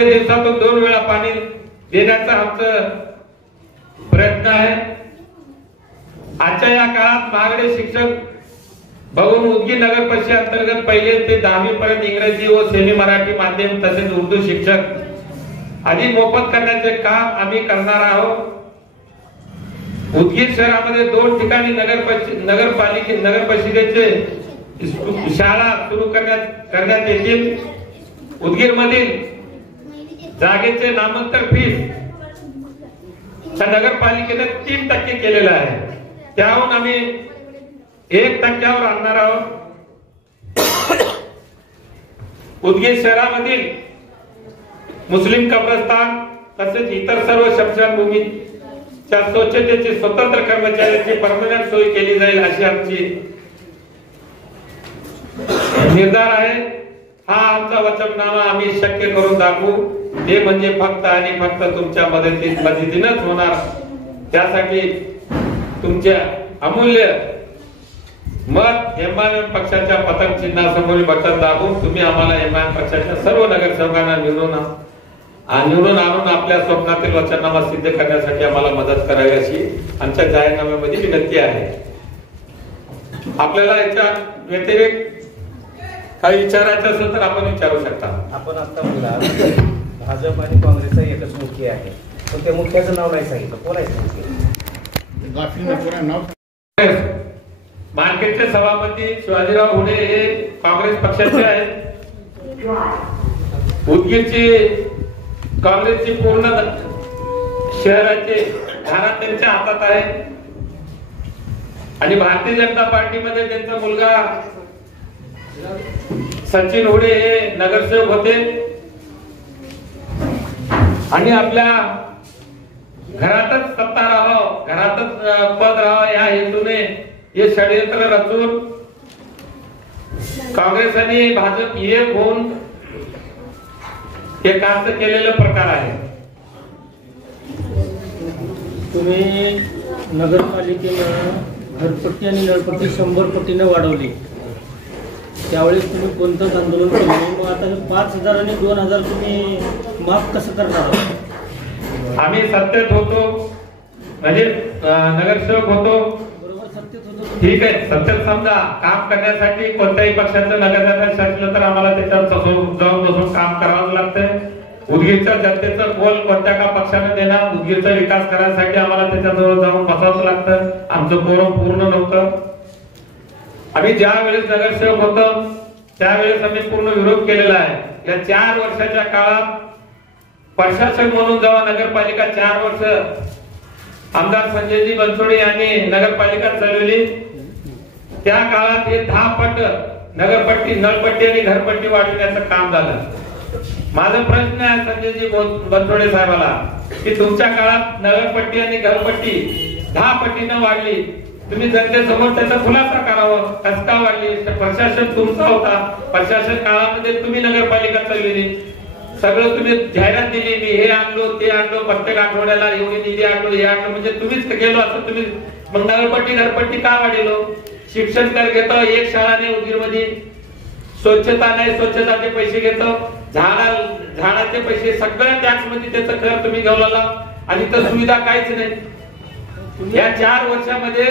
दिवसातून 2 वेळा पाणी देण्याचा आमचा प्रयत्न आहे। आजच्या या काळात महागडे शिक्षक बघून उदगीर नगर परिषद अंतर्गत पहिले ते 10वी पर्यंत इंग्रजी व सेमी मराठी माध्यम तसेच उर्दू शिक्षक आधी मोफत करण्याचे काम आम्ही करणार आहोत। उदगीर शहरामध्ये 2 ठिकाणी नगर परिषदेचे शाळा सुरू करण्यात येतील। उदगीर मधील जागेचे नामांतर फीस नगरपालिकेने 3% केलेला आहे, त्याहून आम्ही 1% आणणार आहोत। उदगीर शहरामधील मुस्लिम कब्रस्तान तसेच इतर सर्व स्मशानभूमीच्या स्वच्छतेची स्वतंत्र कर्मचाऱ्यांची परमनंट सोय केली जाईल अशी आमची निर्धार आहे। हा आमचा वचननामा आम्ही शक्य करून दाखवू, हे म्हणजे फक्त आणि फक्त तुमच्या मदतीनेच होणार। त्यासाठी तुमच्या अमूल्य मत एमआयएम पक्षाच्या पतंग चिन्हासमोर बटन दाबून तुम्ही आम्हाला एमआयएम पक्षाच्या सर्व नगरसेवकांना निवडून आणून आपल्या स्वप्नातील वचननामा सिद्ध करण्यासाठी आम्हाला मदत करावी अशी आमच्या जाहीरनाम्यामध्ये विनंती आहे। आपल्याला याच्या व्यतिरिक्त काही विचारायचं असेल तर आपण विचारू शकता। आपण आता म्हणला भाजप आणि काँग्रेसचा एकच मुख्य आहे, पण त्या मुख्याचं नाव नाही सांगितलं, कोण आहे मुख्य? मार्केटचे सभापती शिवाजीराव हुडे हे काँग्रेस पक्षाचे आहेत। उदगीरची काँग्रेसची पूर्ण शहराचे धारा त्यांच्या हातात आहे आणि भारतीय जनता पार्टीमध्ये त्यांचा मुलगा सचिन हुडे हे नगरसेवक होते आणि आपल्या घरातच सत्ता राहावं, घरातच पद राहावं या हेतूने हे षडयंत्र रचून काँग्रेस आणि भाजप एक होऊन हे काम केलेलं प्रकार आहे। तुम्ही नगरपालिकेनं घरपट्टी आणि नळपट्टी 100 पटीने वाढवली, त्यावेळेस तुम्ही कोणतंच आंदोलन केलं नाही, मग आता 5,000 आणि 2,000 तुम्ही माफ कसं करणार? आम्ही सत्तेत होतो म्हणजे नगरसेवक होतो, बरोबर सत्तेत होतो, ठीक आहे। सत्तेत समजा काम करण्यासाठी कोणत्याही पक्षाचं नगराध्यक्ष असलं तर आम्हाला त्याच्यात जाऊन बसून काम करावं लागतंय। उदगीरच्या जनतेचं बोल कोणत्या का पक्षाने देणार, उदगीरचा विकास करण्यासाठी आम्हाला त्याच्याजवळ जाऊन बसावं लागतं। आमचं कोरम पूर्ण नव्हतं। आम्ही ज्या वेळेस नगरसेवक होतो त्यावेळेस आम्ही पूर्ण विरोध केलेला आहे। या 4 वर्षाच्या काळात प्रशासक म्हणून जेव्हा नगरपालिका 4 वर्ष आमदार संजयजी बनसोडे यांनी नगरपालिका चालवली, त्या काळात हे 10 पट नगरपट्टी, नळपट्टी आणि घरपट्टी वाढवण्याचं काम झालं। माझा प्रश्न आहे संजयजी बनसोडे साहेबाला की तुमच्या काळात नगरपट्टी आणि घरपट्टी 10 पटीने वाढली, तुम्ही जनतेसमोर त्याचा खुलासा करावं, कसं का वाढली? प्रशासन तुमचा होता, प्रशासन काळामध्ये तुम्ही नगरपालिका चालवली, सगळं तुम्ही जाहिरात दिली, मी हे आणलो ते आणलो, प्रत्येक आठवड्याला एवढी निधी आणलो हे आणलो, म्हणजे तुम्हीच गेलो असं तुम्ही मग नगरपट्टी घरपट्टी का वाढलो? शिक्षण कर घेतो, एक शाळा नाही उदगीरमध्ये, स्वच्छता नाही, स्वच्छताचे पैसे घेतो, झाडाचे पैसे सगळ्या टॅक्स मध्ये त्याचं कर तुम्ही घेवला आणि तर सुविधा काहीच नाही। या 4 वर्षामध्ये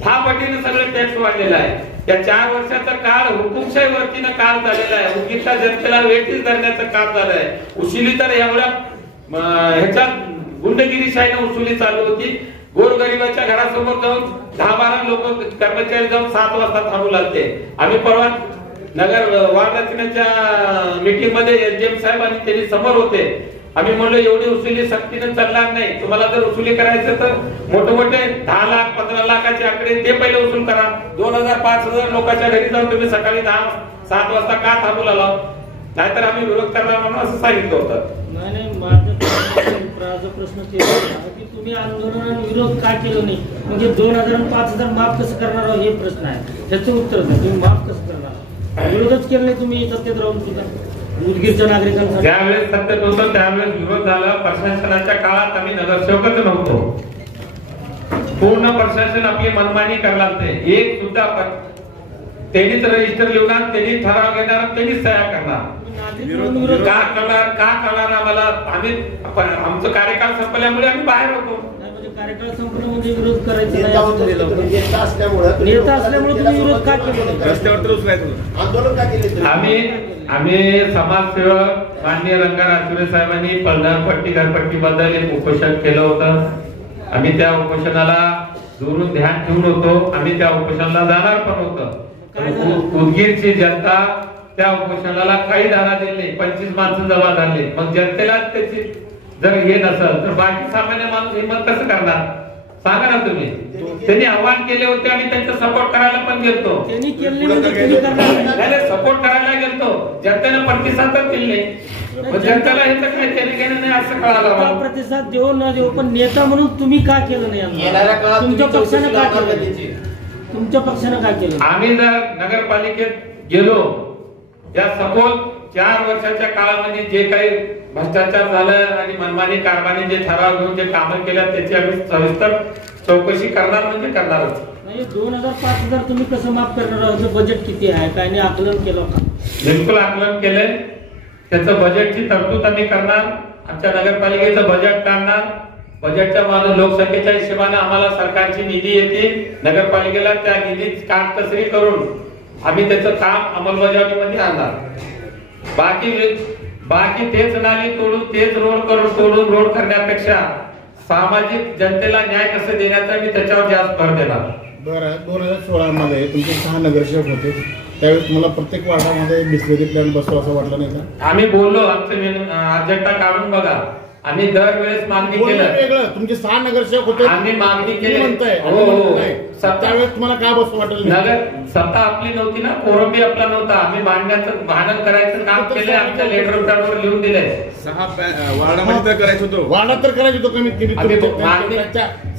10 पटीने सगळं टॅक्स वाढलेला आहे। या 4 वर्षाचा काळ हुकुमशाही वरतीनं काळ झालेला आहे। उदगीरच्या जनतेला वेठीस धरण्याचं काम झालं आहे। उशिली तर एवढ्या ह्याच्यात गुंडगिरीशाहीने उचुली चालू होती। गोरगरिबाच्या घरासमोर जाऊन 10-12 लोक कर्मचारी जाऊन 7 वाजता थांबू लागते। आम्ही परवा नगर वार्ड रचनेच्या मीटिंग मध्ये एसडीएम साहेब आणि त्यांनी समोर होते। आम्ही म्हणलो एवढी उचुली सक्तीने चालणार नाही, तुम्हाला जर उचुली करायचं तर मोठे 10 लाख 15 लाखाचे आकडे ते पहिले उचल करा। 2,000-5,000 लोकांच्या घरी जाऊन तुम्ही सकाळी 7 वाजता का थांबू लागला? नाहीतर आम्ही विरोध करणार म्हणून असं सांगितलं होतं। नाही माझा प्रश्न की तुम्ही आंदोलन आणि विरोध का केलं नाही, म्हणजे 2,000 आणि 5,000 माफ कसं करणार हे प्रश्न आहे, त्याचं उत्तर द्या। तुम्ही माफ कसं करणार? विरोधच केलं नाही तुम्ही सत्तेत राहून सुद्धा उदगीरच्या नागरिकांसाठी। ज्यावेळेस सत्तेत होतो त्यावेळेस विरोध झाला। प्रशासनाच्या काळात आम्ही नगरसेवकच नव्हतो, पूर्ण प्रशासन आपली मनमानी करायला लागते। एक सुद्धा त्यांनीच रजिस्टर लिहणार, त्यांनी ठराव घेणार, त्यांनीच सह्या करणार. का करणार आम्हाला? आमचं कार्यकाळ संपल्यामुळे आम्ही बाहेर होतो. कार्यकाळ संपलं म्हणजे विरोध करायचा नाही. नेता असल्यामुळे तुम्ही विरोध का केला? रस्त्यावर तर उचलायचं आंदोलन का केले? आम्ही समाजसेवक माननीय रंगा राजपुरे साहेबांनी पलनापट्टी घरपट्टी बद्दल एक उपोषण केलं होतं. आम्ही त्या उपोषणाला दुरून ध्यान ठेवून होतो. आम्ही त्या उपोषणाला जाणार पण होतं. उदगीरची जनता त्या उपोषणाला काही धारा दिली नाही. 25 माणसं जमा झाली. मग जनतेला त्याची जर हे नसेल तर बाकी सामान्य माणूस हिंमत कसं करणार? सांगा ना तुम्ही. त्यांनी आव्हान केले होते आणि त्यांचा सपोर्ट करायला पण गेलतो. त्यांनी केले म्हणजे सपोर्ट करायला गेलतो. जनतेनं प्रतिसादच दिले नाही. जनतेला हे तर काही केलं गेलं नाही असं कळालं. प्रतिसाद देऊ न देऊ पण नेता म्हणून तुम्ही का केलं नाही? तुमच्या पक्षानं का केलं? तुमच्या पक्षानं काय केलं? आम्ही जर नगरपालिकेत गेलो या सपोज 4 वर्षाच्या काळामध्ये जे काही भ्रष्टाचार झालं आणि मनमानी कारभारी जे ठराव घेऊन जे कामं केल्या त्याची आम्ही सविस्तर चौकशी करणार म्हणजे करणारच. नाही 2000-5000 तुम्ही कसं माफ करणार आहोत? बजेट किती आहे काय नाही आकलन केलं का? बिलकुल आकलन केलंय. त्याचं बजेटची तरतूद आम्ही करणार. आमच्या नगरपालिकेचं बजेट काढणार. बजेटच्या मानून लोकसंख्येच्या हिशोबाने आम्हाला सरकारची निधी येते. नगरपालिकेला त्या निधीत काटकसरी करून आम्ही त्याचं काम अंमलबजावणीमध्ये आणणार. बाकी तेच नाली तोडून तेच तोडून रोड करण्यापेक्षा सामाजिक जनतेला न्याय कसं देण्याचा मी त्याच्यावर जास्त भर देणार. बरं, 2016 मध्ये तुमचे 6 नगरसेवक होते. त्यावेळेस तुम्हाला प्रत्येक वार्डामध्ये बिस्लेरी प्लॅन बसवा असं वाटलं नाही का? आम्ही बोललो. आमचं अजेंडा काढून बघा. आम्ही दरवेळेस मागणी केलं. तुमचे 6 नगरसेवक होते. आम्ही मागणी केली. म्हणताय त्यावेळेस तुम्हाला काय बसवा वाटलं? नगर सत्ता आपली नव्हती ना, कोरंबी आपला नव्हता. आम्ही भांडण करायचं काम केलंय. आमच्या लेटर पॅडवर लिहून दिलंय. 6 वार्डामध्ये तर करायचं होतं. वार्डात तर करायचं होतं कमीत कमी.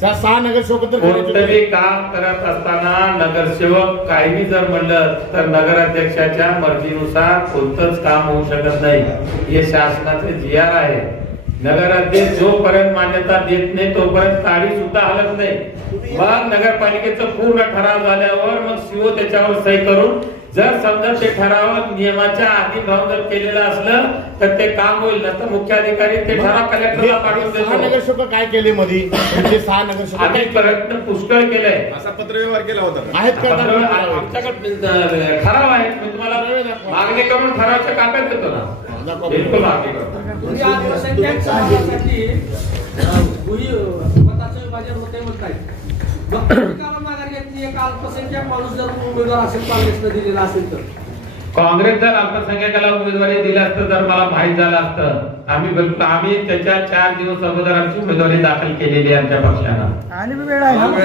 6 नगरसेवक तर कोणतंही काम करत असताना नगरसेवक काही जर म्हणलं तर नगराध्यक्षाच्या मर्जीनुसार कोणतंच काम होऊ शकत नाही. हे शासनाचे GR आहे. नगराध्यक्ष जोपर्यंत मान्यता देत नाही तोपर्यंत काळी सुद्धा हलत नाही. मग नगरपालिकेचं पूर्ण ठराव झाल्यावर मग CO त्याच्यावर सही करून जर समजा ते ठराव नियमाच्या आधी जर केलेलं असलं तर ते काम होईल. नसतं मुख्याधिकारी ते ठराव कलेक्टरला पाठवून देतो. 6 नगरसेवक काय केले मध्ये? 6 नगरसेवक आम्ही प्रयत्न पुष्कळ केलंय. असा पत्रव्यवहार केला होता. आहेत का? आमच्याकडे ठराव आहे. मी तुम्हाला मागणी करून ठरावाच्या कागद देतो ना. बिलकुल मागणी करतो. मताचं विभाजन होते म्हणताय. एक अल्पसंख्याक माणूस जर उमेदवार असेल काँग्रेसनं दिलेला असेल तर काँग्रेस जर अल्पसंख्याकाला उमेदवारी दिली असतं जर मला माहित झालं असतं आम्ही त्याच्या 4 दिवस अगोदर आमची उमेदवारी दाखल केलेली आहे आमच्या पक्षानं.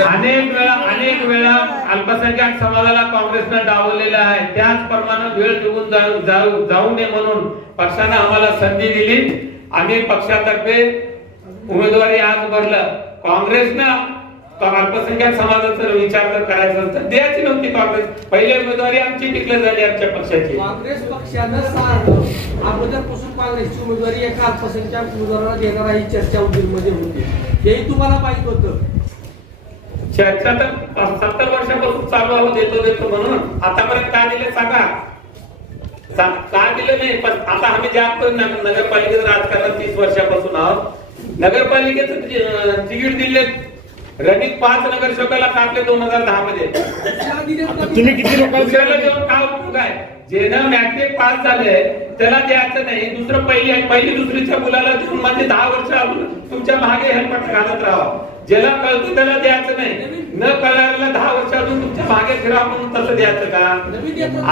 अनेक वेळा अल्पसंख्याक समाजाला काँग्रेसनं डावललेलं आहे. त्याचप्रमाणे वेळ निघून जाऊ नये म्हणून पक्षानं आम्हाला संधी दिली. आम्ही पक्षातर्फे उमेदवारी आज भरलं. काँग्रेसनं अल्पसंख्याक समाजाचा विचार जर करायचा तर द्यायची नव्हती. काँग्रेस पहिली उमेदवारी आमची डिक्लेअर झाली आमच्या पक्षाची. काँग्रेस पक्षानं अगोदरपासून काँग्रेसची उमेदवारी एका अल्पसंख्याक उमेदवाराला देणार ही चर्चा उदगीरमध्ये होती. हेही तुम्हाला माहित होतं. चर्चा तर 70 वर्षापासून चालू आहोत देतो म्हणून. आतापर्यंत काय दिले सांगा? काय दिलं नाही. पण आता आम्ही ज्या नगरपालिकेचं राजकारण 30 वर्षापासून आहोत. नगरपालिकेचं तिकीट दिले रनिंग 5 नगरसेवकाला काढले 2010 मध्ये. तुम्ही किती लोकांना देऊन काय उपयोग आहे? ज्यानं मॅट्रिक पास झाले त्याला द्यायचं नाही. दुसरं पहिली दुसरीच्या मुलाला देऊन म्हणजे 10 वर्ष अजून तुमच्या मागे हेल्मेट घालत राहा. ज्याला कळतं त्याला द्यायचं नाही. न कळणाऱ्याला 10 वर्ष अजून तुमच्या मागे फिरा म्हणून तसं द्यायचं का?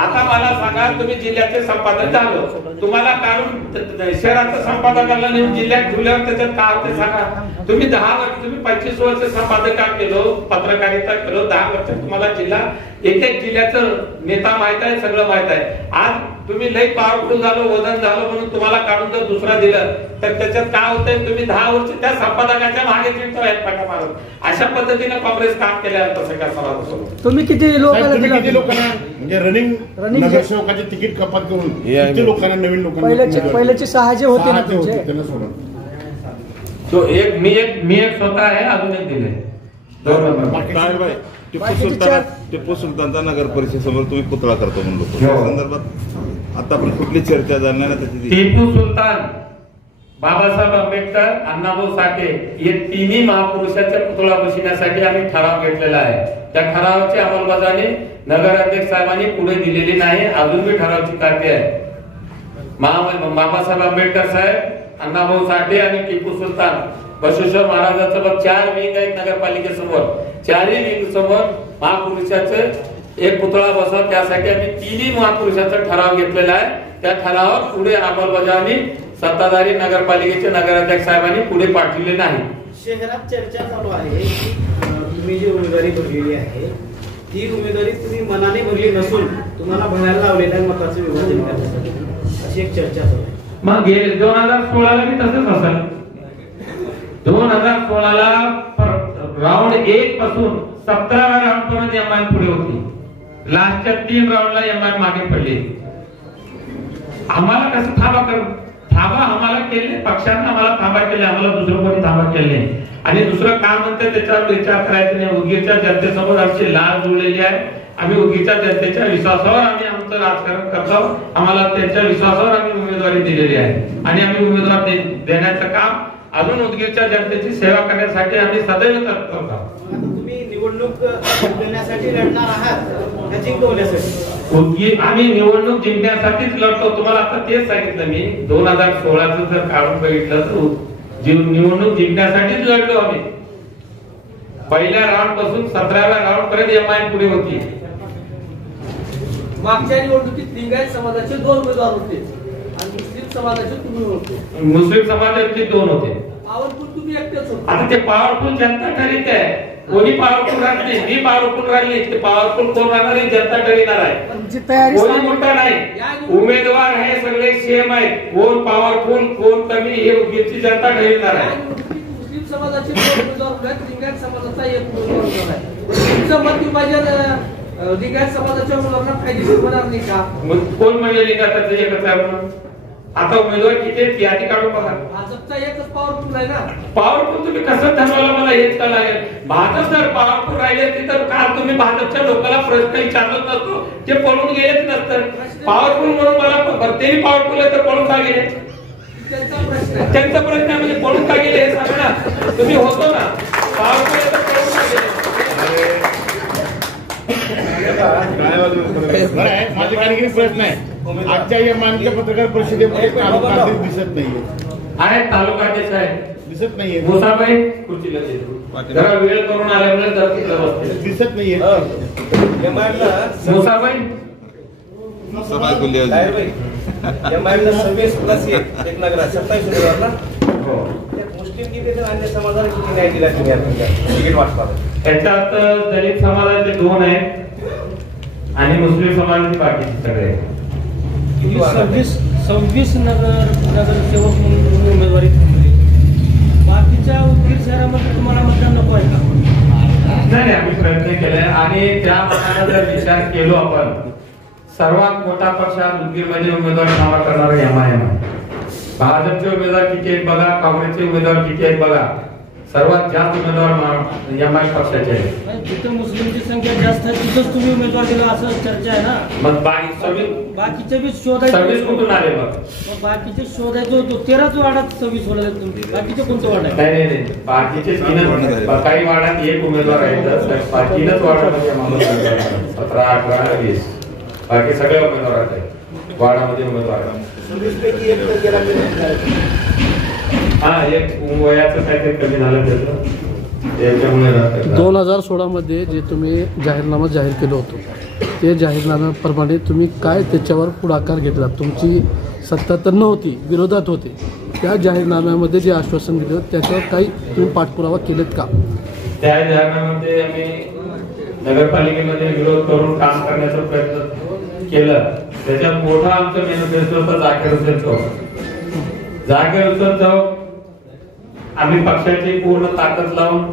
आता मला सांगा, तुम्ही जिल्ह्याचे संपादक झालो, तुम्हाला काढून शहराचं संपादकाला नेऊन जिल्ह्यात ठेवल्यावर त्याच्यात काय होतं सांगा? तुम्ही 10 वर्ष, तुम्ही 25 वर्ष संपादक काम केलो, पत्रकारिता केलो, 10 वर्ष तुम्हाला जिल्हा एक जिल्ह्याचं नेता माहित आहे, सगळं माहित आहे. आज तुम्ही लई पॉवरफुल झालो, वजन झालो म्हणून तुम्हाला काढून जर दुसरा दिलं तर त्याच्यात काय होतंय? तुम्ही 10 वर्ष त्या संपादकाच्या मागे फिरतोय मारून. अशा पद्धतीने काँग्रेस काम केले अल्पसंख्याक समाजासोबत. तुम्ही किती लोकांना म्हणजे रनिंग नगरसेवकाचे तिकीट कपात करून किती लोकांना, नवीन लोकांना पहिल्याचे 6 जे होते ना त्यांना सोडून तो मी एक स्वतः आहे, अजून एक दिले. 2 नंबर टिपू सुलतानचा नगर परिषदेसमोर तुम्ही पुतळा करतो म्हणून लोक त्या संदर्भात आता पण कुठली चर्चा झाली ना त्याची? टिपू सुलतान, बाबासाहेब आंबेडकर, अण्णाभाऊ साठे हे तिन्ही महापुरुषाच्या पुतळा बसविण्यासाठी आम्ही ठराव घेतलेला आहे. त्या ठरावाची अंमलबजावणी नगराध्यक्ष साहेबांनी पुढे दिलेली नाही. अजून बी ठरावाची कार्य आहे. बाबासाहेब आंबेडकर साहेब, अण्णाभाऊ साठे आणि टिपू सुलतान बसवेश्वर महाराजांसोबत 4 विंग आहेत नगरपालिकेसमोर. 4ही विंग समोर महापुरुषाचं एक पुतळा बसवा. त्यासाठी आम्ही तिन्ही महापुरुषाचा ठराव घेतलेला आहे. त्या ठरावावर पुढे अंमलबजावणी सत्ताधारी नगरपालिकेचे नगराध्यक्ष साहेबांनी पुढे पाठवले नाही. शहरात चर्चा चालू आहे की तुम्ही जी उमेदवारी भरलेली आहे ती उमेदवारी तुम्ही मनाने भरली नसून तुम्हाला भरायला लावलेल्या मताचं विभाजन करण्यासाठी अशी एक चर्चा चालू आहे. मग 2016ला मी तसंच असेल. 2016ला राऊंड 1 पासून 17व्या राऊंड पर्यंत एमआय पुढे होती. लास्टच्या 3 राऊंडला एमआय मागे पडली. आम्हाला कसं थांबा आम्हाला केले, पक्षांना आम्हाला थांबा केले, आम्हाला दुसरं कोणी थांबा केले नाही. आणि दुसरं काय म्हणते त्याच्यावर विचार करायचा नाही. उगीच्या जनतेसमोर आमची लाल जुळलेली आहे. आम्ही उगीच्या जनतेच्या विश्वासावर आम्ही आमचं राजकारण करतो. आम्हाला त्यांच्या विश्वासावर आम्ही उमेदवारी दिलेली आहे आणि आम्ही उमेदवार देण्याचं काम अजून उदगीरच्या जनतेची सेवा करण्यासाठी आम्ही सदैव तत्पर आहोत. तुम्ही निवडणूक जिंकण्यासाठी लढणार आहात का जिंकवण्यासाठी? उदगीर आम्ही निवडणूक जिंकण्यासाठीच लढतो. तुम्हाला आता तेच सांगितलं मी. 2016चं जर काढून बघितलं तर निवडणूक जिंकण्यासाठीच लढलो आम्ही. पहिल्या राऊंड पासून 17व्या राऊंड पर्यंत एमआय पुढे होती. मागच्या निवडणुकीत लिंगायत समाजाचे 2 उमेदवार होते आणि मुस्लिम समाजाचे तुम्ही होते. मुस्लिम समाजाचे 2 होते. पॉवरफुल तुम्ही एकटेच होते. आता ते पॉवरफुल जनता ठरवते आहे. कोणी पॉवरफुल राहत नाही. मी पॉवरफुल राहिली. ते पॉवरफुल कोण राहणार आहे जनता ठरविणार आहे. कोणी मोठा नाही. उमेदवार हे सगळे सेम आहेत. कोण पॉवरफुल कोण कमी हे उद्गीरची जनता ठरविणार आहे. मुस्लिम समाजाचे 2 उमेदवार आहेत. लिंगायत समाजाचा 1 उमेदवार आहे. तुमचं मत विभाजन लिंगायत समाजाच्या उमेदवारांना फायदेशीर होणार नाही का? कोण म्हणजे लिंगायताचं एकच आहे म्हणून? आता उमेदवार किती आहेत यादी काढून बघा. भाजपचा एकच पॉवरफुल आहे ना. पॉवरफुल तुम्ही कसं ठरवलं मला हेच कळलं लागेल. भाजप जर पॉवरफुल राहिले तर काल तुम्ही भाजपच्या लोकांना प्रश्न विचारत नसतो. ते पळून गेलेच नसतं. पॉवरफुल म्हणून मला तेही पॉवरफुल आहे तर पळून का गेले? त्यांचा प्रश्न आहे. त्यांचा प्रश्न आहे म्हणजे पळून का गेले हे सांगा ना. तुम्ही होतो ना पॉवरफुल आहे तर पळून का गेले? बरं आहे. माझे आणखी प्रश्न आहे. आजच्या या माननीय पत्रकार परिषदेमध्ये तालुका दिसत नाहीये. आहे तालुकाध्यक्ष आहे दिसत नाहीये. मुसाबाई खुर्चीला जरा वेळ करून आल्यामुळे दिसत नाहीये. मुसाबाई सभा बोलली एमआयला 26+1 एक नगरात 27 उमेदवारला मुस्लिम किती अन्य समाजाला किती न्याय दिला तिकीट वाटपाला? त्याच्यात दलित समाजाचे 2 आहेत आणि मुस्लिम समाजाचे बाकीचे सगळे. 26 नगरसेवक म्हणून तुम्ही उमेदवारी थांबली. बाकीच्या उदगीर शहरामध्ये तुम्हाला मतदान नको आहे का? नाही आम्ही प्रयत्न केले आणि त्या प्रकारे जर विचार केलो आपण सर्वात मोठा पक्ष उदगीरमध्ये उमेदवारी नावा करणारा एमआयएम आहे. भाजपचे उमेदवार किती आहेत बघा. काँग्रेसचे उमेदवार किती आहेत बघा. सर्वात जास्त उमेदवार एमआय पक्षाचे आहेत. जिथं मुस्लिमची संख्या जास्त आहे तिथंच तुम्ही उमेदवार दिला असं चर्चा आहे ना. मग बाकीचे बी शोधायचे. 26 कुठून आले मग? बाकीचे शोधायचे होतो. 13च वार्डात 26 होणार तुम्ही. बाकीचे कोणतं वार्ड आहे? नाही बाकीचे 3 काही वार्डात 1 उमेदवार आहेत. 3च वार्डामध्ये 17, 18, 20 बाकी सगळे उमेदवार आहेत वार्डामध्ये उमेदवार आहेत. हा एक वयाचं काहीतरी कमी झालं त्याच्यामुळे. 2016 मध्ये जे तुम्ही जाहीरनामा जाहीर केलं होतं ते जाहीरनाम्याप्रमाणे तुम्ही काय त्याच्यावर पुढाकार घेतला? तुमची सत्ता तर नव्हती, विरोधात होते. त्या जाहीरनाम्यामध्ये जे आश्वासन दिलं त्याच्यावर काही तुम्ही पाठपुरावा केलेत का? त्या जाहीरनाम्यामध्ये आम्ही नगरपालिकेमध्ये विरोध करून काम करण्याचा प्रयत्न केलं. त्याच्यात मोठा आमचं मॅनिफेस्टोचा जागेर उत्सव आम्ही पक्षाची पूर्ण ताकद लावून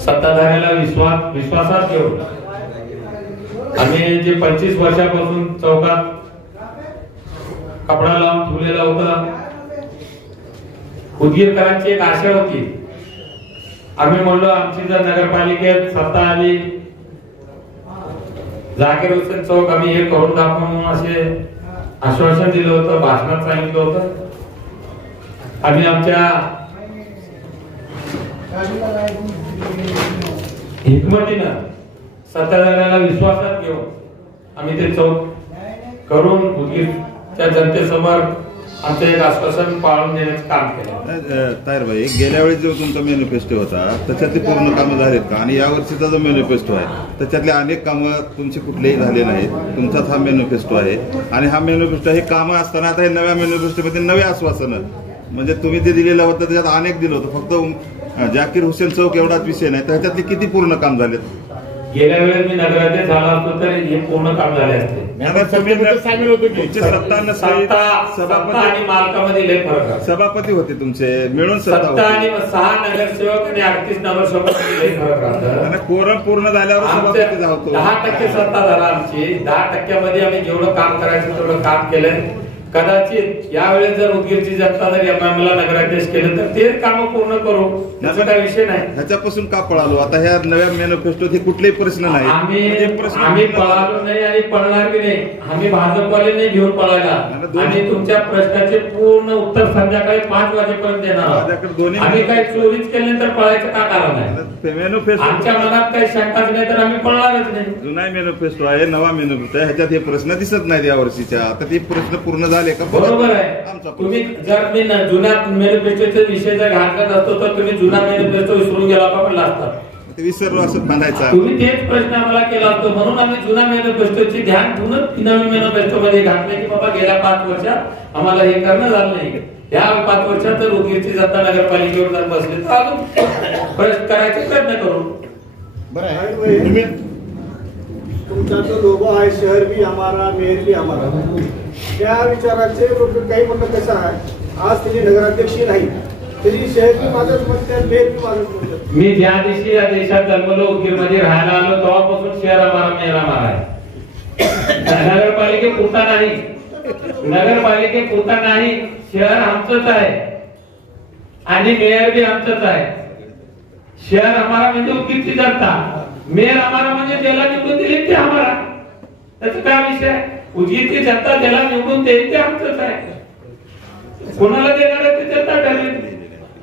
सत्ताधाऱ्याला विश्वासात घेऊन आम्ही जे 25 वर्षापासून चौकात कपडा लावून ठेवलेला होता. उदगीरकरांची एक आशा होती आम्ही म्हणलो आमची जर नगरपालिकेत सत्ता आली, झाकीर हुसेन चौक आम्ही हे करून दाखवू म्हणून असे आश्वासन दिलं होतं, भाषणात सांगितलं होतं. आम्ही आमच्या हिकमतीनं सत्ताधाऱ्याला विश्वासात घेऊन आम्ही ते चौक करून उदगीरच्या जनतेसमोर आमचं एक आश्वासन पाळून देण्याचं काम केलं. तायर भाई, गेल्या वेळेस जो तुमचा मॅनिफेस्टो होता त्याच्यातली पूर्ण कामं झालीत का? आणि यावर्षीचा जो मॅनिफेस्टो आहे त्याच्यातले अनेक कामं तुमची कुठलेही झाले नाहीत. तुमचाच हा मॅनिफेस्टो आहे आणि हा मॅनिफेस्टो हे कामं असताना आता हे नव्या मॅनिफेस्टोमध्ये नवे आश्वासनं, म्हणजे तुम्ही ते दिलेलं होतं त्याच्यात अनेक दिलं होतं, फक्त झाकीर हुसेन चौक एवढाच विषय नाही. त्याच्यातले किती पूर्ण काम झालेत? गेल्या वेळेस मी नगराध्यक्ष झाला असतो तर हे पूर्ण काम झाले असते. तुमचे सत्ता आणि मालकामध्ये लय फरक आहे. सभापती होते तुमचे मिळून सत्ता आणि 6 नगरसेवक आणि 38 नगरसेवकांमध्ये लय फरक राहतं. कोरम पूर्ण झाल्यावर सभापती धावतो. 10% सत्ता झाला आमची. 10% आम्ही जेवढं काम करायचं तेवढं काम केलंय. कदाचित यावेळेस जर उदगीरची जनता जर एमआयएमला नगराध्यक्ष केलं तर तेच काम पूर्ण करू, त्याचा काही विषय नाही. ह्याच्यापासून का पळालो? आता ह्या नव्या मॅनिफेस्टोत हे कुठलेही प्रश्न नाही. आम्ही पळालो नाही आणि पळणार बी नाही. आम्ही भाजपवाले नाही घेऊन पळायला. आणि तुमच्या प्रश्नाचे पूर्ण उत्तर संध्याकाळी 5 वाजेपर्यंत देणार. आम्ही काही चोरीच केल्यानंतर पळायचं का कारण आहे? आमच्या मनात काही शंकाच नाही तर आम्ही पळणारच नाही. जुना मॅनिफेस्टो आहे, नवा मॅनिफेस्टो आहे, ह्याच्यात हे प्रश्न दिसत नाहीत या वर्षीच्या. आता ते प्रश्न पूर्ण झाले का? बरोबर आहे. तुम्ही जर मी जुन्या मॅनिफेस्टोचे विषय जर घातला नसतो तर तुम्ही जुना मॅनिफेस्टो विसरून गेला का म्हणला असता? विसरलो असं म्हणायचं. तुम्ही तेच प्रश्न आम्हाला केला असतो म्हणून आम्ही जुना मॅनिफेस्टोची ध्यान ठेवून नवीन मॅनिफेस्टो मध्ये घातले की बाबा गेल्या 5 वर्षात आम्हाला हे करणं झालं नाही. या 5 वर्षात जर उदगीरची जनता नगरपालिकेवर जर बसली तर अजून प्रश्न करायचे प्रयत्न करू. बरं, तुमचा जो लोगो आहे शहर भी हमारा मेयर भी हमारा, त्या विचाराचे काही म्हणणं कसं आहे, आज तिने नगराध्यक्ष नाही तरी शहर बी माझंच म्हणतात, मेयर बी माझंच म्हणतात. मी ज्या दिवशी या देशात जन्मलो, उदगीरमध्ये राहायला आलो तेव्हापासून शहर हमारा मेयर हमारा आहे. नगरपालिकेपुरता नाही, नगरपालिकेपुरता नाही, शहर आमचंच आहे आणि मेयर बी आमचंच आहे. शहर हमारा म्हणजे उदगीरची जनता, मेयर हमारा म्हणजे ज्याला निवडून दिले ते हमारा. त्याचा काय विषय? उदगीरची जनता ज्याला निवडून देईल ते आमचंच आहे. कोणाला देणार आहे ते जनता ठरवेल.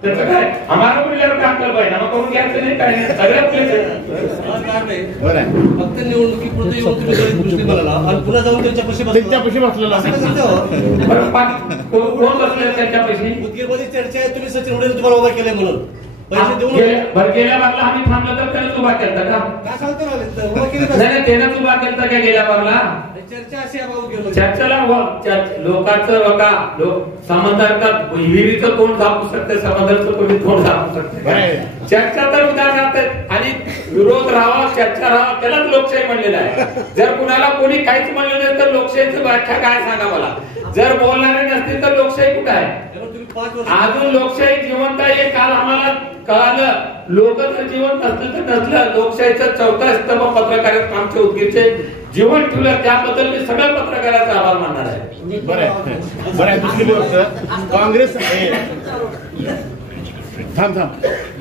त्याचं काय हमारा म्हणल्यावर काम कर पाहिजे, मग करून घ्यायचं नाही, काय नाही, सगळ्यात फक्त निवडणुकीपुरतं येऊन तुम्ही गोष्टी बोलायला आणि पुन्हा जाऊन त्यांच्यापाशी बसलेला कोण बसले त्यांच्यापाशी? उदगीरमध्ये चर्चा आहे, तुम्ही सचिन उडेल तुम्हाला उभा केलंय म्हणून पैसे देऊन गेल्या बारला आम्ही थांबलो तर त्यानंच उभा केलता का? काय सांगतो नाही, त्यानंच उभा केलता का गेल्या बारला? चर्चा अशी आहे चर्चेला लोकांचं बघा, समजतात विहिरीचं तोंड झाकू शकते, समजाचं कोणी तोंड झाकू शकते. चर्चा तर उदाहरणार्थ आणि विरोध राहावा, चर्चा राहावा, त्यालाच लोकशाही म्हणलेलं आहे. जर कुणाला कोणी काहीच म्हणलं नाही तर लोकशाहीची व्याख्या काय सांगा मला? जर बोलणारे नसतील तर लोकशाही कुठे आहे? अजून लोकशाही जिवंत आहे हे काल आम्हाला कळालं. लोक जर जिवंत असतील तर नसलं. लोकशाहीचा 4था स्तंभ पत्रकारिता आमच्या उदगीरचे जीवन ठेवलं, त्याबद्दल मी सगळ्या पत्रकाराचा आभार मानणार आहे. बरं, दुसरी गोष्ट, काँग्रेस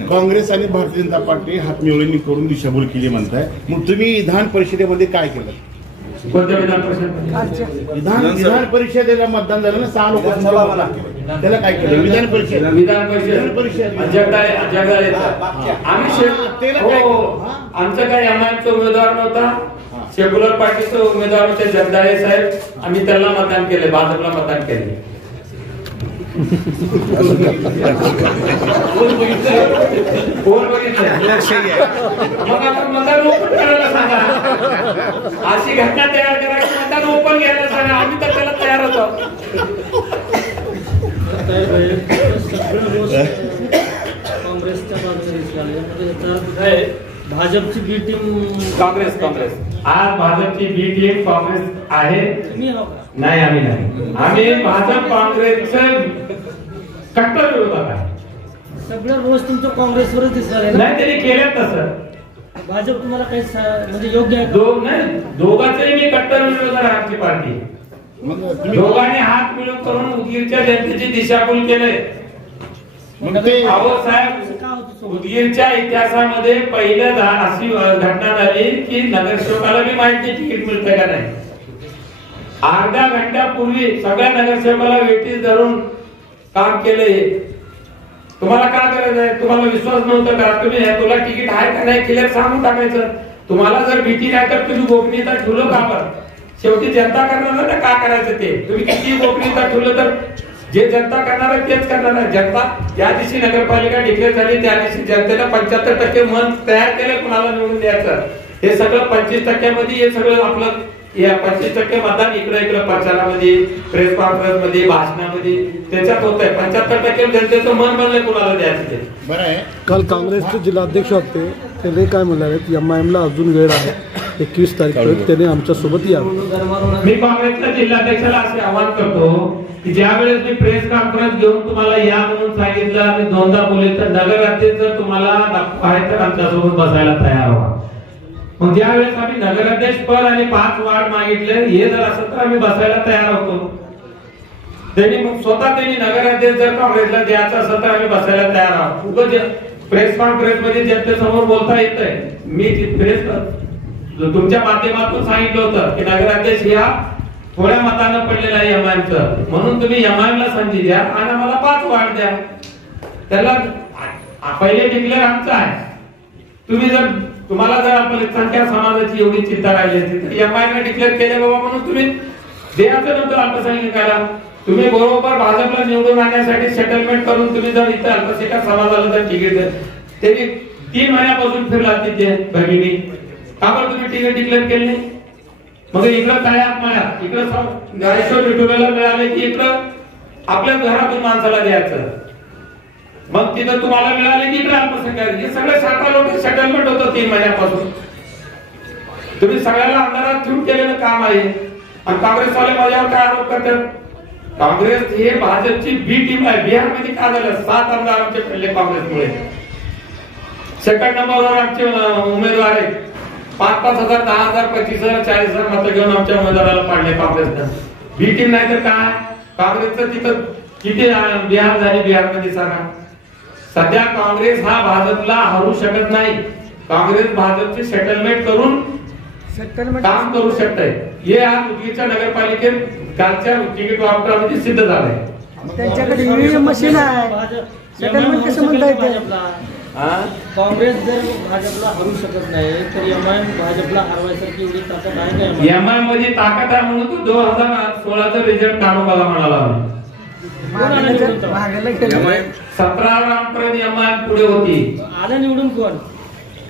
काँग्रेस आणि भारतीय जनता पार्टी हातमिळवणी करून दिशाभूल केली म्हणताय. मग तुम्ही विधान परिषदेमध्ये काय केलं? कोणत्या विधान परिषद? विधान परिषदेला मतदान झालं ना, 6 लोकांना, त्याला काय केलं? विधान परिषद आमचं काय एमआयएमचा उमेदवार नव्हता, सेक्युलर पार्टीचे उमेदवार होते जगदाळे साहेब. आम्ही त्याला मतदान केले, भाजपला मतदान केले. कोण बघितलं? मग आपण मतदान ओपन करायला सांगा. अशी घटना तयार करायची, मतदान ओपन घ्यायला सांगा. आम्ही तर त्याला तयार होतो. काँग्रेसच्या बाजूने भाजपची बी टीम काँग्रेस आज भाजपची बी टीम काँग्रेस आहे. नाही, आम्ही नाही. आम्ही भाजप काँग्रेसचं कट्टर विरोधात आहे. सगळं रोज तुमचं काँग्रेसवरच दिसणार नाही, त्यांनी केलं तसं. भाजप तुम्हाला काही म्हणजे योग्य आहे? नाही, दोघांचंही मी कट्टर विरोधात आहे. आमची पार्टी दोघांनी हात मिळून करून उदगीरच्या जनतेची दिशाभूल केलंय. मग ते अहो साहेब, उदगीरच्या इतिहासामध्ये पहिलं अशी घटना झाली की नगरसेवकाला बी माहिती तिकीट मिळतं का नाही. अर्ध्या घंट्यापूर्वी सगळ्या नगरसेवकाला वेटीस धरून काम केलंय. तुम्हाला काय गरज आहे? तुम्हाला विश्वास नव्हता का? तुम्ही तुला तिकीट आहे का नाही क्लिअर सांगून टाकायचं. तुम्हाला जर भीती नाही तर तुम्ही गोपनीयता ठेवलं का बरं? शेवटी जनता करणार ना काय करायचं ते. तुम्ही किती गोपनीयता ठेवलं तर जे जनता करणार आहे तेच करणार आहे. जनता ज्या दिवशी नगरपालिका डिक्लेअर झाली त्या दिवशी जनतेला 75% मन तयार केलं कुणाला निवडून द्यायचं. हे सगळं 25% हे सगळं आपलं या 25% मतदान इकडे प्रचारामध्ये, प्रेस कॉन्फरन्स मध्ये, भाषणामध्ये त्याच्यात होत आहे. 75% जनतेचं मन बनलंय कुणाला द्यायचं ते. बरं आहे. काल काँग्रेसचे जिल्हाध्यक्ष होते, त्याने काय म्हणाले, MIM ला अजून वेळ आहे, 21 तारखेपर्यंत त्याने आमच्या सोबत यावं. मी काँग्रेसच्या जिल्हाध्यक्षाला असे आवाहन करतो की ज्या वेळेस मी प्रेस कॉन्फरन्स घेऊन तुम्हाला या म्हणून सांगितलं आणि दोनदा बोलले तर नगराध्यक्ष जर तुम्हाला आहे तर आमच्यासोबत बसायला तयार व्हा. मग ज्या वेळेस आम्ही नगराध्यक्ष पद आणि 5 वार्ड मागितले, हे जर असं तर आम्ही बसायला तयार होतो. त्यांनी मग स्वतः त्यांनी नगराध्यक्ष जर काँग्रेसला द्यायचं असेल तर आम्ही बसायला तयार आहोत. उगाच प्रेस कॉन्फरन्स मध्ये जनतेसमोर बोलता येतंय. मी प्रेस तुमच्या माध्यमातून सांगितलं होतं की नगराध्यक्ष या थोड्या मतानं पडलेला आहे MIMचं, म्हणून तुम्ही MIM ला संधी द्या आणि आम्हाला 5 वार्ड द्या. त्याला पहिले डिक्लेअर आमचं आहे. तुम्हाला जर अल्पसंख्याक समाजाची एवढी चिंता राहिली असती तर MIM डिक्लेअर केले बाबा म्हणून तुम्ही द्यायचं नव्हतं अल्पसंख्याकाला. तुम्ही बरोबर भाजपला निवडून आणण्यासाठी सेटलमेंट करून तुम्ही जर इथं अल्पसंख्याक समाजाला जर तिकीट द्या. त्यांनी 3 महिन्यापासून फिरला तिथे भगिनी, का बरं तुम्ही तिकीट डिक्लेअर केले नाही? मग इकडं तळ्यात मळ्यात इकडं गायेश्वर विठुराला मिळाले की इकडं आपल्या घरातून माणसाला द्यायचं. मग तिथं तुम्हाला मिळाले की इकडे अल्पसंख्याक. हे सगळे 7 लोक सेटलमेंट होतं 3 महिन्यापासून. तुम्ही सगळ्याला अंधारात ठेवून केलेलं काम आहे. आणि काँग्रेसवाले माझ्यावर काय आरोप करतात? काँग्रेस हे भाजपची बी टीम आहे. बिहारमध्ये काय झालं? 7 आमदार आमचे पडले काँग्रेसमुळे. सेकंड नंबरवर आमचे उमेदवार आहेत. 5,000, 10,000, 25,000, 40,000 मतं घेऊन आमच्या उमेदवाराला पाडले काँग्रेसनं. बी टीम नाही तर काय? काँग्रेसचं तिथं किती बिहार झाली बिहारमध्ये सांगा. सध्या काँग्रेस हा भाजपला हरू शकत नाही. काँग्रेस भाजपची सेटलमेंट करून काम करू शकते. हे आज उदगीरच्या नगरपालिकेत कालच्या तिकीट वापरामध्ये सिद्ध झालंय. त्यांच्याकडे ईव्हीएम मशीन आहे. सेटलमेंट कसं म्हणता येते? काँग्रेस जर भाजपला हरू शकत नाही तर MIM भाजपला हरवायसारखी एवढी ताकद आहे का? MIM मध्ये ताकद आहे म्हणून तो 2016चा रिझल्ट काढून बघा म्हणाला. 17 रामपर्यंत MIM पुढे होती. आलं निवडून कोण?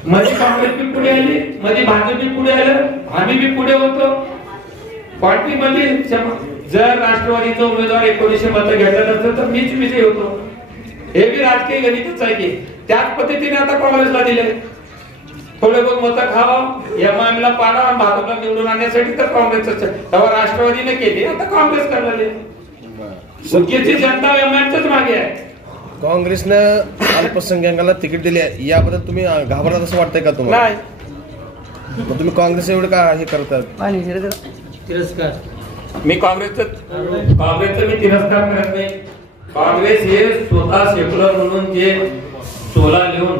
मध्ये काँग्रेस बी पुढे आली, मध्ये भाजप बी पुढे आलं, आम्ही बी पुढे होतो. पार्टीमध्ये जर राष्ट्रवादीचा उमेदवार 1900 मतं घेतलं नसतं तर मीच विजयी होतो. हे बी राजकीय गणितच आहे की. त्याच पद्धतीने आता काँग्रेसला दिले. थोडे बहुत मतं खावं, MIM ला पाडा, भाजपला निवडून आणण्यासाठी तर काँग्रेसचं तेव्हा राष्ट्रवादीने केली, आता काँग्रेस करणार. सुकीची जनता MIMच्याच मागे आहे. काँग्रेसनं अल्पसंख्याकांना तिकीट दिले याबद्दल तुम्ही घाबरलात असं वाटतंय का तुम्हाला? नाही. तुम्ही काँग्रेस एवढं का हे करतात? तिरस्कार. मी काँग्रेसचा मी तिरस्कार करत नाही. काँग्रेस हे स्वतः सेक्युलर म्हणून जे चोला लिहून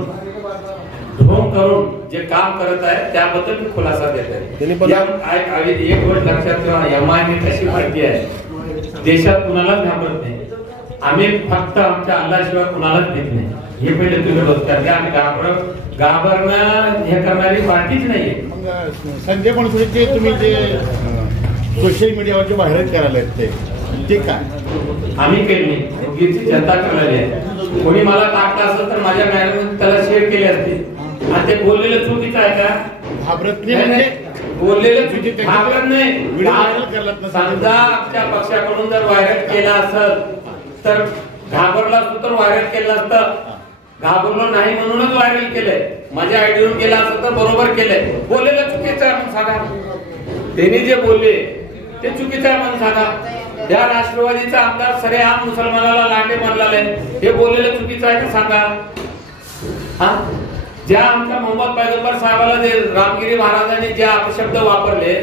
ढोंग करून जे काम करत आहे त्याबद्दल मी खुलासा देत आहे. एक गोष्ट लक्षात ठेवा, MIM कशी पार्टी आहे, देशात कुणालाच घाबरत नाही. आम्ही फक्त आमच्या अल्लाशिवाय कुणालाच देत नाही. हे पहिले तुम्ही लक्षात घ्या. आम्ही घाबरणं हे करणारी पार्टीच नाहीये. संजय बनसोडे तुम्ही जे सोशल मीडियावर जे व्हायरल करायला ते काय आम्ही केली नाही, उदगीरची जनता करायला आहे. कोणी मला टाकलं असतं तर माझ्या मॅडम त्याला शेअर केले असते. आणि ते बोललेलं चुकीचं आहे का? घाबरत नाही. बोललेलं घाबरत नाही. समजा आमच्या पक्षाकडून जर व्हायरल केला असेल तर घाबरला असतो तर व्हायरल केलं असतं. घाबरलो नाही म्हणूनच व्हायरल केलंय. माझ्या आयडीवरून केलं असतं तर बरोबर केलंय. बोललेलं चुकीचं आहे म्हणून सांगा. त्यांनी जे बोलले ते चुकीचं आहे म्हणून सांगा. या राष्ट्रवादीचा आमदार सरेआम मुसलमानाला लाटे मारलाय, हे बोललेलं चुकीचं आहे का सांगा. ज्या आमच्या मोहम्मद पैगंबर साहेबाला जे रामगिरी महाराजांनी जे अपशब्द वापरले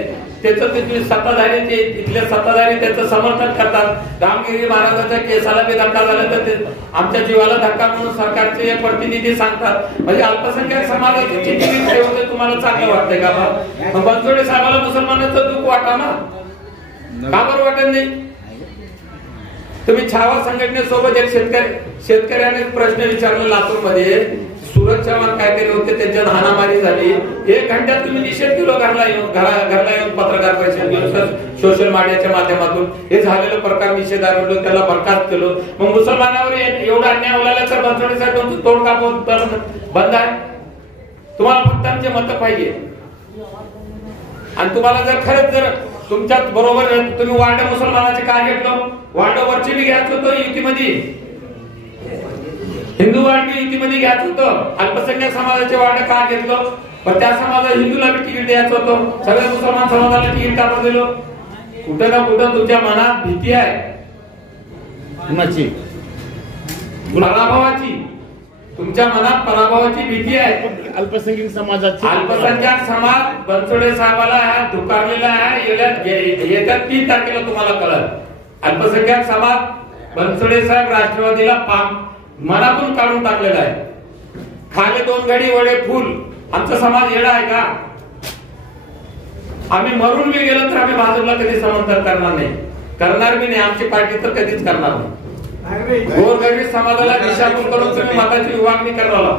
त्याचं तिथले सत्ताधारी इथले सत्ताधारी त्याचं समर्थन करतात. रामगिरी महाराजांच्या केसाला बी धक्का झाला तर ते आमच्या जीवाला धक्का म्हणून सरकारचे प्रतिनिधी सांगतात. म्हणजे अल्पसंख्याक समाजाची चिंता होते. तुम्हाला चांगलं वाटतंय का? मग बनसोडे साहेबाला मुसलमानांचं दुःख वाटा ना, का बरं वाटत नाही? तुम्ही छावा संघटनेसोबत एक शेतकऱ्याने प्रश्न विचारला लातूरमध्ये, सूरज चव्हाण काहीतरी होते, त्यांच्यात हाणामारी झाली. 1 घंट्यात तुम्ही निषेध केलो घरला येऊन पत्रकार परिषद घेऊन सोशल मीडियाच्या माध्यमातून हे झालेलं प्रकार निषेधार्ह, त्याला बरखास्त केलो. मग मुसलमानावर एवढा अन्याय होणार तर बनसोडे साहेब तुमचं तोड कापून बंद आहे. तुम्हाला फक्त आमचे मत पाहिजे. आणि तुम्हाला जर खरंच जर तुमच्यात बरोबर तुम्ही वार्ड मुसलमानाचे काय घेतलं, वार्डवरची बी घ्यायचं होतं युतीमध्ये, हिंदू वार्ड बी युतीमध्ये घ्यायचं होतं. अल्पसंख्याक समाजाचे वार्ड का घेतलं, पण त्या समाजाला हिंदूला बी तिकीट द्यायचं होतं. सगळ्या मुसलमान समाजाला तिकीट का बरं दिलं? कुठं ना कुठं तुमच्या मनात भीती आहे कुणाची? पराभवाची. तुमच्या मनात पराभवाची भीती आहे. अल्पसंख्याक समाजाची अल्पसंख्याक समाज बनसोडे साहेबाला धुकारलेला आहे. येत्या 3 तारखेला तुम्हाला कळत. अल्पसंख्याक समाज बनसोडे साहेब राष्ट्रवादीला मनातून काढून टाकलेला आहे. खाले 2 घडी वडे फुल. आमचा समाज येडा आहे का? आम्ही मरून बी गेलो तर आम्ही भाजपला कधी समर्थन करणार नाही, करणार बी नाही. आमची पार्टी तर कधीच करणार नाही. गोरगरीब समाजाला दिशाभूल करून तुम्ही मताची विभागणी करायला.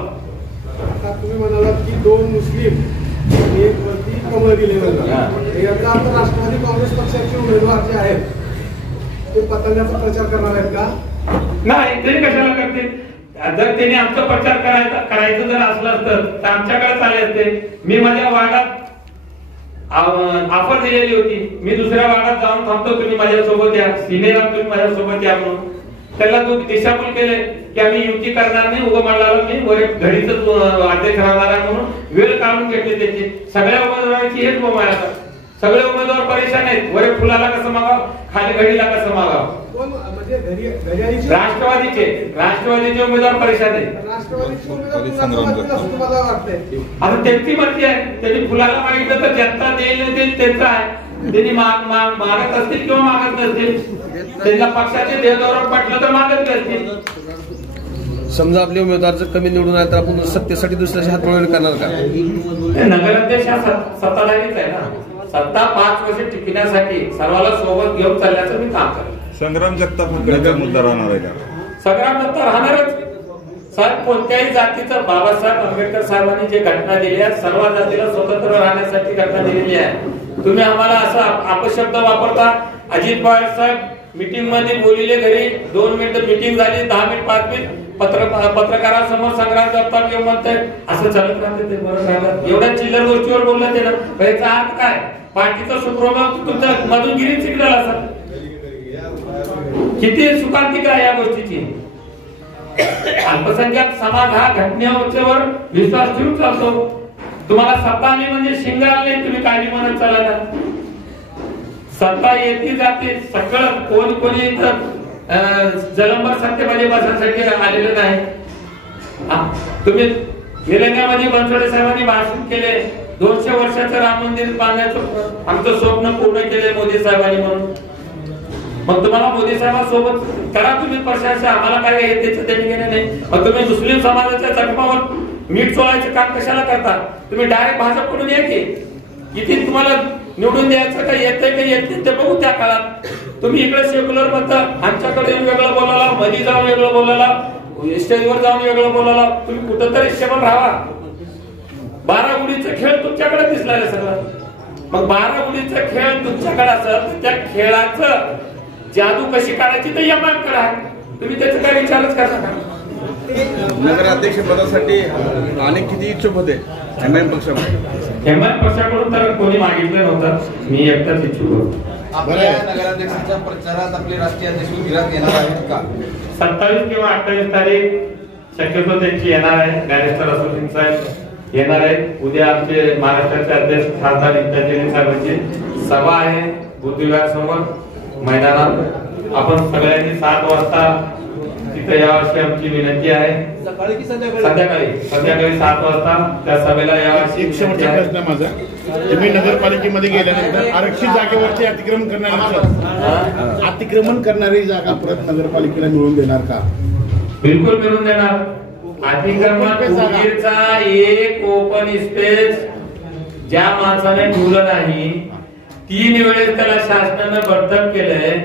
आता तुम्ही म्हणालात की 2 मुस्लिम एक वरती कमळ दिले याचा अर्थ राष्ट्रवादी काँग्रेस पक्षाचे उमेदवार जे आहेत ते पतंगाचा प्रचार करणार आहेत का? नाही, तरी कशाला करतील? जर त्यांनी आमचा प्रचार करायचं जर असलं असतं तर आमच्याकडे आले असते. मी माझ्या वार्डात ऑफर दिलेली होती, मी दुसऱ्या वार्डात जाऊन थांबतो, तुम्ही माझ्यासोबत या, सिनेरा तुम्ही माझ्यासोबत या म्हणून. त्याला तो दिशाभूल केले की आम्ही युती करणार नाही, उभं मांडला मी वर घडीच अध्यक्ष राहणार आहे म्हणून वेळ काढून घेतली त्याची. सगळ्या उमेदवारांची हेच बोंब आहे. सगळे उमेदवार परेशान आहेत. वर फुलाला कसं मागावं, खाली घडीला कसं मागावं. राष्ट्रवादीचे उमेदवार परेशान आहेत. आता त्यांची मर्जी आहे. त्यांनी फुलाला मागितलं तर जनता देईल त्यांचं आहे. त्यांनी मागत असतील किंवा मागत नसतील, त्यांना पक्षाचे देवदौलत पटलं तर मागत नसतील. समजा आपले उमेदवार जर कमी निवडून आले तर आपण सत्तेसाठी दुसऱ्याची हातवळणी करणार का? नगराध्यक्ष हा सत्ताधारीच आहे ना. सत्ता 5 वर्ष टिकण्यासाठी सर्वाला सोबत घेऊन चालण्याचं मी काम करतो. संग्राम जगताप मुद्दा राहणार आहे का? संग्राम दत्ता राहणारच. साहेब कोणत्याही जातीचं बाबासाहेब आंबेडकर साहेबांनी जे घटना दिली आहे, सर्व जातीला स्वतंत्र राहण्यासाठी घटना दिलेली आहे. तुम्ही आम्हाला असा अपशब्द वापरता. अजित पवार साहेब मीटिंग मध्ये बोलिले, घरी 2 मिनिटं मीटिंग झाली, 10 मिनिट 5 मिनिट पत्रकारांसमोर संग्राम जगताप घेऊन म्हणताय. असं चालत राहते ते. बरं झालं एवढ्या चिल्लर गोष्टीवर बोललं ते ना. याचा अर्थ काय? पार्टीचा सुप्रभाव तुमच्या मधून गिरीत शिकलेला असा. किती सुखांतिक आहे या गोष्टीची. अल्पसंख्याक समाज हा घटनेवर विश्वास ठेवून चालतो. तुम्हाला सत्ता आली म्हणजे शिंगाल नाही, तुम्ही काळजी म्हणत चालला. सत्ता येते जाते. सगळं कोणी इथं जलंबर सत्तेमध्ये बसण्यासाठी आलेलं नाही. तुम्ही निलंग्यामध्ये बनसोडे साहेबांनी भाषण केले. 200 वर्षाचं राम मंदिर बांधण्याचं आमचं स्वप्न पूर्ण केले मोदी साहेबांनी म्हणून. मग तुम्हाला मोदी साहेबांसोबत करा तुम्ही प्रशासन, आम्हाला काय त्याचं देणे घेणे नाही. मग तुम्ही मुस्लिम समाजाच्या जखमावर मीठ चोळायचं काम कशाला करता? तुम्ही डायरेक्ट भाजपकडून या की. किती तुम्हाला निवडून द्यायचं का येतंय का येत नाही ते बघू त्या काळात. तुम्ही इकडे सेक्युलर म्हणता, आमच्याकडे वेगळं बोलायला, मध्ये जाऊन वेगळं बोलायला, स्टेजवर जाऊन वेगळं बोलायला. तुम्ही कुठंतरी स्टेबल राहा. 12 गुढीचा खेळ तुमच्याकडे दिसला सगळं. मग 12 गुढीचा खेळ तुमच्याकडे असेल तर त्या खेळाचं जादू कशी काढायची तर एमआयएमकडे आहे. तुम्ही त्याचा काय विचारच करता का? नगराध्यक्ष पदासाठी अनेक किती इच्छुक होते एमआयएम पक्षाकडून. एमआयएम पक्षाकडून तर कोणी मागितलं नव्हतं, मी एकटाच इच्छुक होतो. आपल्या नगराध्यक्षाच्या प्रचारात आपले राष्ट्रीय अध्यक्ष गिरात येणार आहेत का? 27 किंवा 28 तारीख शक्यतो त्यांची येणार आहे. बॅरिस्टर असोसिएशन साहेब येणार आहेत. उद्या आमचे महाराष्ट्राचे अध्यक्ष खासदार इंद्रजित साहेबांची सभा आहे बुद्धविहार समोर मैदानात. आपण सगळ्यांनी 7 वाजता तिथे यावर्षी आमची विनंती आहे. सकाळी की संध्याकाळी? संध्याकाळी 7 वाजता त्या सभेला यावर्षी एक शेवटचा प्रश्न आहे माझा. तुम्ही नगरपालिकेमध्ये गेल्यानंतर आरक्षित जागेवरती अतिक्रमण करणारी जागा परत नगरपालिकेला मिळवून देणार का? बिलकुल मिळून देणार. अतिक्रमण उदगीरचा एक ओपन स्पेस ज्या माणसाने ठेवलं नाही 3 वेळेस त्याला शासनानं बडतर्फ केलंय.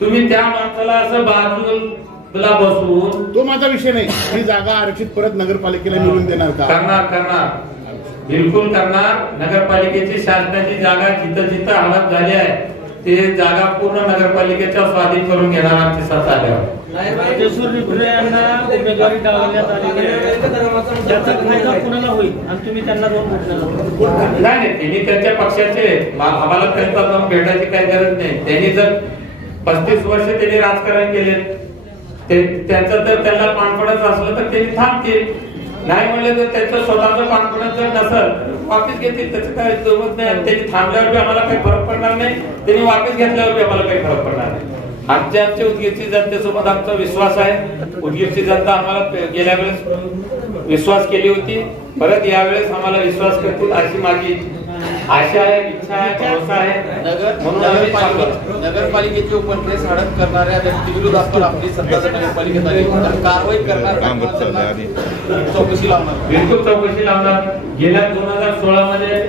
तुम्ही त्या माणसाला असं बाजूला बसून, तो माझा विषय नाही, ही जागा आरक्षित परत नगरपालिकेला मिळवून देणार का? करणार बिलकुल करणार. नगरपालिकेची शासनाची जागा जिथं जिथं हालत झाली आहे ते जागा पूर्ण नगरपालिकेच्या स्वाधीन करून घेणार आमची सत्ता आल्यावर. यांना उमेदवारी डावलण्यात आलेली आहे, त्याचा फायदा कुणाला होईल आणि तुम्ही त्यांना जाऊन नाही, त्यांनी त्यांच्या पक्षाचे, आम्हाला त्यांचा जाऊन भेटायची काही गरज नाही. त्यांनी जर 35 वर्ष त्यांनी राजकारण केले, त्यांचं जर त्यांना कॉन्फिडन्स असलं तर त्यांनी थांबतील. नाही म्हणले तर त्यांचं स्वतःचं कॉन्फिडन्स जर नसेल वापस घेतील. त्याचं काय जमत नाही. त्यांनी थांबल्यावर आम्हाला काही फरक पडणार नाही, त्यांनी वापस घेतल्यावर आम्हाला काही फरक पडणार नाही. आमच्या उदगीरची जनतेसोबत आमचा विश्वास आहे. उदगीरची जनता आम्हाला गेल्या वेळेस विश्वास केली होती, परत यावेळेस आम्हाला विश्वास करतील अशी माझी आशा आहे, इच्छा आहे, भरोसा आहे. म्हणून नगरपालिकेची ओपन प्लेस हडप करणाऱ्या व्यक्तीविरोधात आपली सत्ता नगरपालिकेत आली कारवाई करणार, चौकशी लावणार. बिलकुल चौकशी लावणार. गेल्या 2016 मध्ये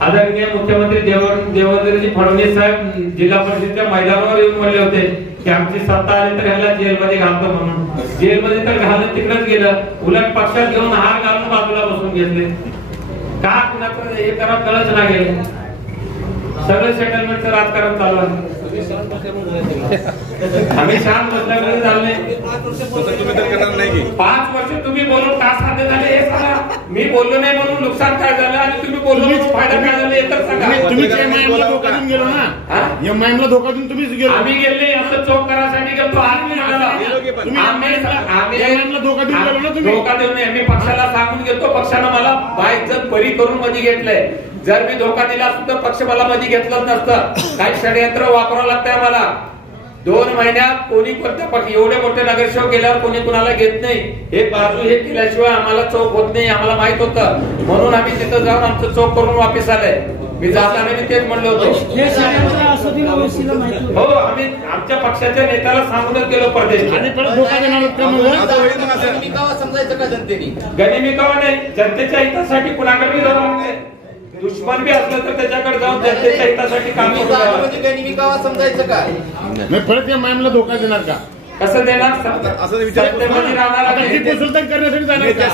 आदरणीय मुख्यमंत्री देवेंद्रजी फडणवीस साहेब जिल्हा परिषदेच्या मैदानावर येऊन म्हणले होते की आमची सत्ता आली तर ह्याला जेलमध्ये घालतो म्हणून. जेलमध्ये तर घालणं तिकडेच गेलं, उलट पक्षात घेऊन हार घालून बाजूला बसून घेतले. का कुणाचं हे करा कळच नाही गेले. सगळं सेटलमेंटचं राजकारण चालू आहे. आम्ही शांत बसल्यामुळे झाले 5 वर्ष तुम्ही बोलून का साध्य झाले हे सांगा. मी बोललो नाही म्हणून नुकसान काय झालं आणि तुम्ही बोललो म्हणून फायदा काय झाला हे तर सांगा. तुम्ही एमआयएमला धोका देऊन गेलो ना, एमआयएमला धोका देऊन तुम्हीच गेलो. आम्ही गेले असं चौक करायसाठी गेलो. एमआयएमला धोका देऊन गेलो ना तुम्ही. धोका देऊ नये. मी पक्षाला सांगून गेलो, पक्षानं मला बायजत परी करून मध्ये घेतलंय. जर मी धोका दिला असतो तर पक्ष मला मध्ये घेतलंच नसतं. काही षडयंत्र वापरावं लागतंय मला. 2 महिन्यात कोणी कोणत्या पक्ष एवढे मोठे नगरसेवक गेल्यावर कोणी कुणाला घेत नाही. हे बाजू हे केल्याशिवाय आम्हाला चौक होत नाही, आम्हाला माहित होतं. म्हणून आम्ही तिथं जाऊन आमचं चौक करून वापस आलंय. मी जाताना मी तेच म्हणलो होतो. हो, आम्ही आमच्या पक्षाच्या नेत्याला सांगूनच गेलो परदेश. आणि परत धोका देणार समजायचं का जनतेने? गनिमिकावा नाही, जनतेच्या हितासाठी कुणाकडे जाऊ. दुश्मन बी असलं तर त्याच्याकडे जाऊन जनतेच्या हितासाठी काम करू. गनिमिकावा समजायचं काय? नाही, परत एमआयएमला धोका देणार का? कसं देणार? असं विचार टिपू सुलतान करण्यासाठी जाणार का?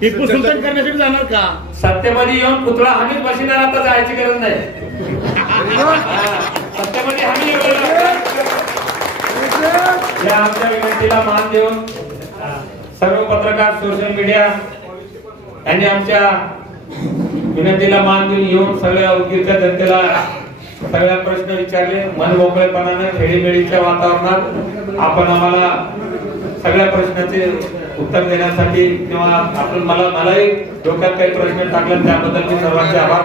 टिपू सुलतान करण्यासाठी जाणार का? सत्तेमध्ये येऊन पुतळा हमीच बसणार. आता जायची गरज नाही. सत्तेमध्ये हमी या आमच्या विनंतीला मान देऊन सर्व पत्रकार, सोशल मीडिया यांनी आमच्या विनंतीला मान देऊन येऊन सगळ्या उदगीरच्या जनतेला सगळ्या प्रश्न विचारले. मन मोकळेपणाने खेळीमेळीच्या वातावरणात आपण आम्हाला सगळ्या प्रश्नाचे उत्तर देण्यासाठी किंवा आपण मलाही डोक्यात काही प्रश्न टाकले त्याबद्दल मी सर्वांचे आभार.